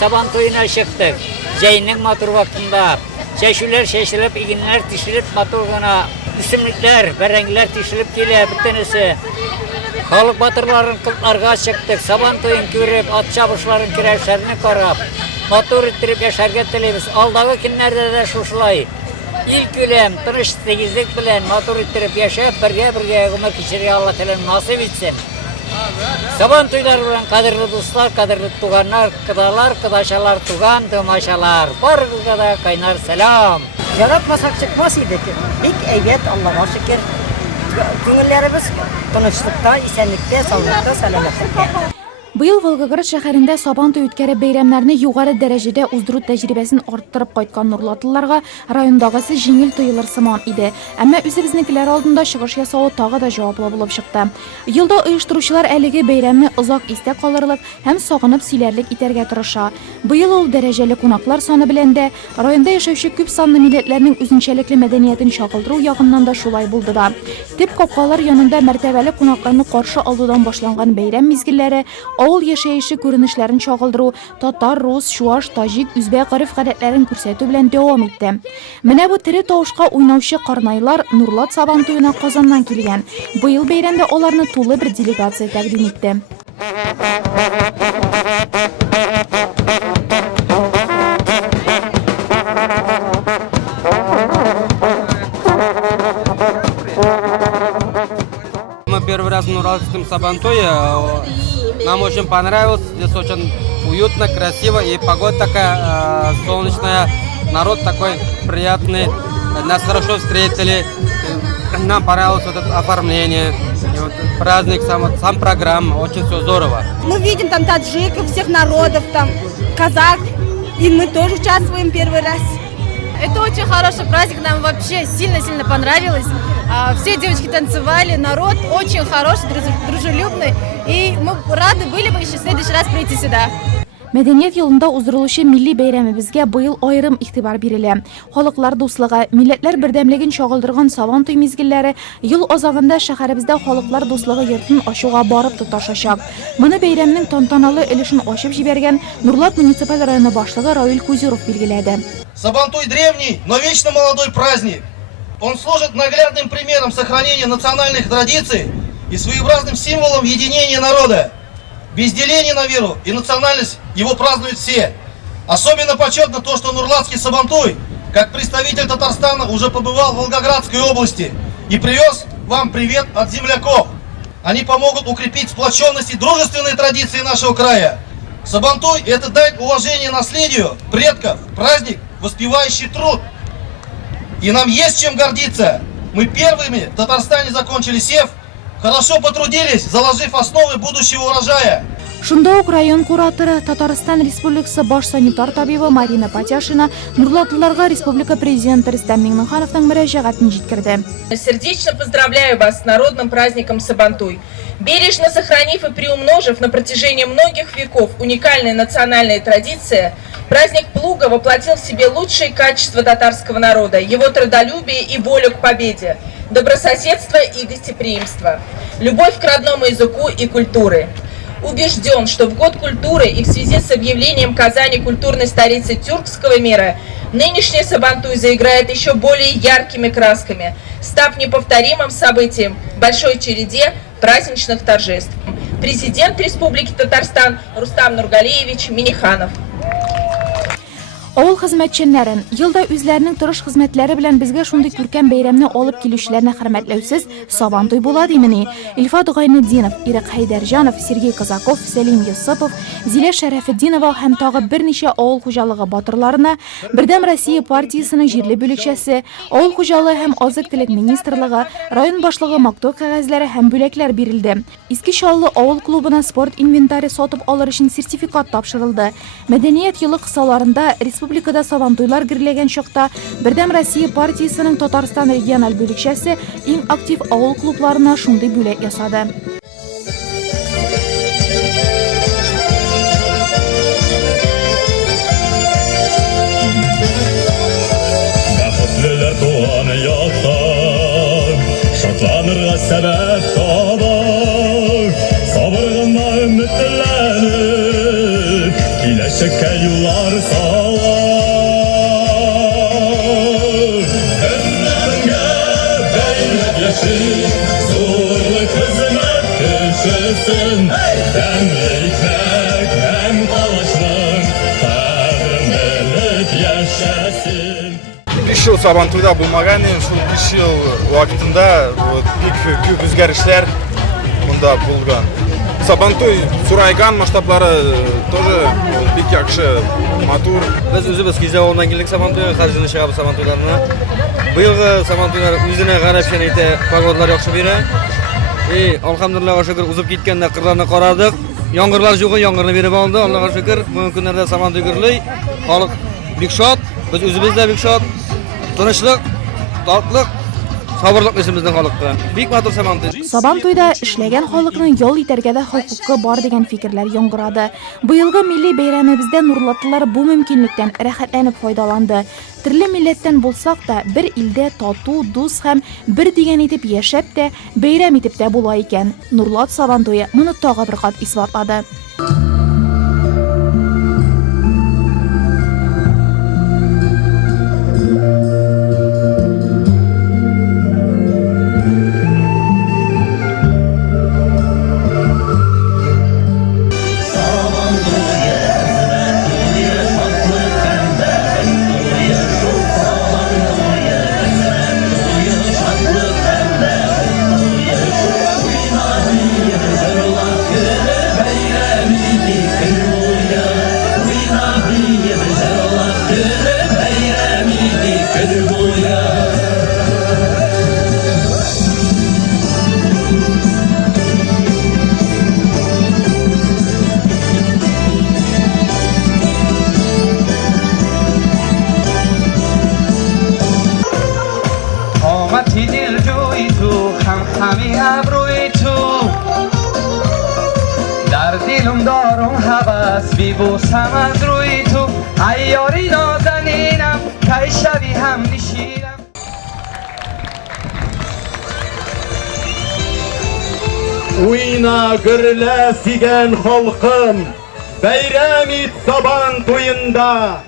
Saban toyuna çıktık. Ceynin matır vaktinde. Çeşüler şeşilip, iginler tişilip maturgana. İsimlikler, berengler tişilip geliyor bir tanesi. Halk batırların kıllarga çıktık. Saban toyun görüp, at çabışların kireçlerini karab. Matur ittirip yaşarga tileyimiz. Aldağı günlerde de şuşulay. İlk ülem, tırış segizlik bilen matur ittirip yaşayıp birge ömür geçiriyor Allah Teala nasip etsin. Saban toylar bilen kadirli dostlar, kadirli tuganlar, kıdalar, kıdaşalar, tugan, tımaşalar. Bargıda kaynar selam. Yaratmasak çıkmaz idik. İlk evet Allah'a şükür. Günlerimiz tinchlikda, esenlikte, sağlıkta, selametlikte. Быйыл Волгоград шәһәрендә Сабантуй үткәрү бәйрәмнәрне югары дәрәҗәдә уздыру тәҗрибәсен арттырып кайткан Нурлатылларга райондагысы җиңел тоелыр сыман иде. Әмма үзебезнекеләр алдында чыгыш ясауы тагы да җаваплы булып чыкты. Елда оештыручылар әлеге бәйрәмне озак истә калырлык һәм сагынып сөйләрлек итәргә тырыша. Быйыл ул дәрәҗәле кунаклар саны белән дә районда яшәүче күп санлы милләтләрнең үзенчәлекле мәдәниятен чагылдыру ягыннан да шулай булды да. Тип капкалар янында мәртәбәле кунакларны каршы алудан башланган бәйрәм мизгелләре авыл яшәеше күренешләрен чагылдыру, татар, рус, чуаш, таҗик, үзбәк гореф-гадәтләрен күрсәтү белән дәвам итте. Менә бу тере тавышка уйнаучы карнайлар Нурлат Сабантуена Казаннан килгән. Быел бәйрәмдә аларны тулы бер делегация тәкъдим итте. Мы первый раз в Нуралском Сабантуе. Нам очень понравилось. Здесь очень уютно, красиво. И погода такая солнечная. Народ такой приятный. Нас хорошо встретили. Нам понравилось вот это оформление. И вот праздник, сам программа. Очень все здорово. Мы видим там таджиков, всех народов, там казак. И мы тоже участвуем первый раз. Это очень хороший праздник, нам вообще сильно-сильно понравилось. Все девочки танцевали, народ очень хороший, дружелюбный. И мы рады были бы еще в следующий раз прийти сюда. Мәдәният елында уздырылучы милли бәйрәмебезгә быел аерым игътибар бирелә. Халыклар дуслыгы, милләтләр бердәмлеген чагылдырган Сабантуй мизгелләре ел азагында шәһәребездә халыклар дуслыгы йортын ачуга барып тоташачак. Моны бәйрәмнең тантаналы өлешен ачып җибәргән Нурлат муниципаль районы башлыгы Равил Кузиров билгеләде. Сабантуй древний, но вечно молодой праздник. Он служит наглядным примером сохранения национальных традиций и своеобразным символом единения народа. Без деления на веру и национальность его празднуют все. Особенно почетно то, что Нурлатский Сабантуй, как представитель Татарстана, уже побывал в Волгоградской области и привез вам привет от земляков. Они помогут укрепить сплоченность и дружественные традиции нашего края. Сабантуй – это дань уважения наследию предков, праздник, воспевающий труд. И нам есть чем гордиться. Мы первыми в Татарстане закончили сев, хорошо потрудились, заложив основы будущего урожая. Шунда ук район кураторы Татарстан Республикасы баш санитар табибы Марина Патяшина Нурлатыларга республика президенты Рустам Миңнехановның мөрәҗәгатен җиткерде. Сердечно поздравляю вас с народным праздником Сабантуй. Бережно сохранив и приумножив на протяжении многих веков уникальные национальные традиции, праздник Плуга воплотил в себе лучшие качества татарского народа, его трудолюбие и волю к победе, добрососедство и гостеприимство, любовь к родному языку и культуре. Убежден, что в год культуры и в связи с объявлением Казани культурной столицей тюркского мира нынешний Сабантуй заиграет еще более яркими красками, став неповторимым событием в большой череде праздничных торжеств. Президент Республики Татарстан Рустам Нургалиевич Миннеханов. Авыл хезмәтчәннәрен елда үзләренең тырыш хезмәтләре белән безгә шундый күркәм бәйрәмне алып килүчеләрне хөрмәтләүсез Сабантуй була димени. Илфат Гайнетдинов, Ирек Хайдарҗанов, Сергей Казаков, Сәлим Йосыпов, Зилә Шәрәфетдинова һәм тагы берничә авыл хуҗалыгы батырларына Бердәм Россия партиясының җирле бүлекчәсе, авыл хуҗалыгы һәм азык-төлек министрлыгы, район башлыгы мактау кәгазьләре һәм бүләкләр бирелде. Иске Чаллы авыл клубына спорт инвентаре сатып алыр өчен сертификат тапшырылды. Мәдәният елы кысаларында республикада Сабантуйлар гирләгән чакта Бердәм Россия партиясының Татарстан региональ бүлекчәсе иң актив авыл клубларына шундый бүләк ясады. Бәхетлеләр туган якта, шатланырга сәбәп табар, сабыр гына өметләнеп, киләчәккә yuvarsalar Gözlerine beynep yeşil Zorlu hizmet köşesin Hem ekmek hem dalaşlar Kadınlık yaşasın 5 yıl Sabantuy'da bulmagan, şu 5 yıl vakitinde büyük özgürlükler bunda bulgan. Sabantuy Suraygan masштаблары тоже büyük yakşı, matur. Biz özümüz kize ondan geldik Sabantuy'a, harcını шығабы Sabantuy'larına. Bıyılғы Sabantuy'lar özüne qarab şeneyte pagodlar yakşı biri. Alhamdulillah şükür uzub ketkende qırlarını qaradık. Yağmurlar жоғы, yağmurını berip aldı. Allah'a şükür bugün günlerde Sabantuy gürlüy. Halk büyük şad, biz özümüz de büyük şad. Тынычлык, татлык, сабырлык эшебездин халыкка. Бик матур Сабантуй. Сабантуйда эшләгән халыкның ял итәргә дә хокукы бар дигән фикерләр яңгырады. Быелгы милли бәйрәмебездә нурлатлылар бу мөмкинлектән рәхәтләнеп файдаланды. Төрле милләттән булсак та, бер илдә тату, дус һәм бер дигән итеп яшәп тә, бәйрәм итеп тә була икән. Нурлат Сабантуе моны тагы бер кат исбатлады. ببوسم از روی تو عیاری نازنینم کی شبی هم نشینم Uyna gürle sigen halkım Bayram et Sabantuy'unda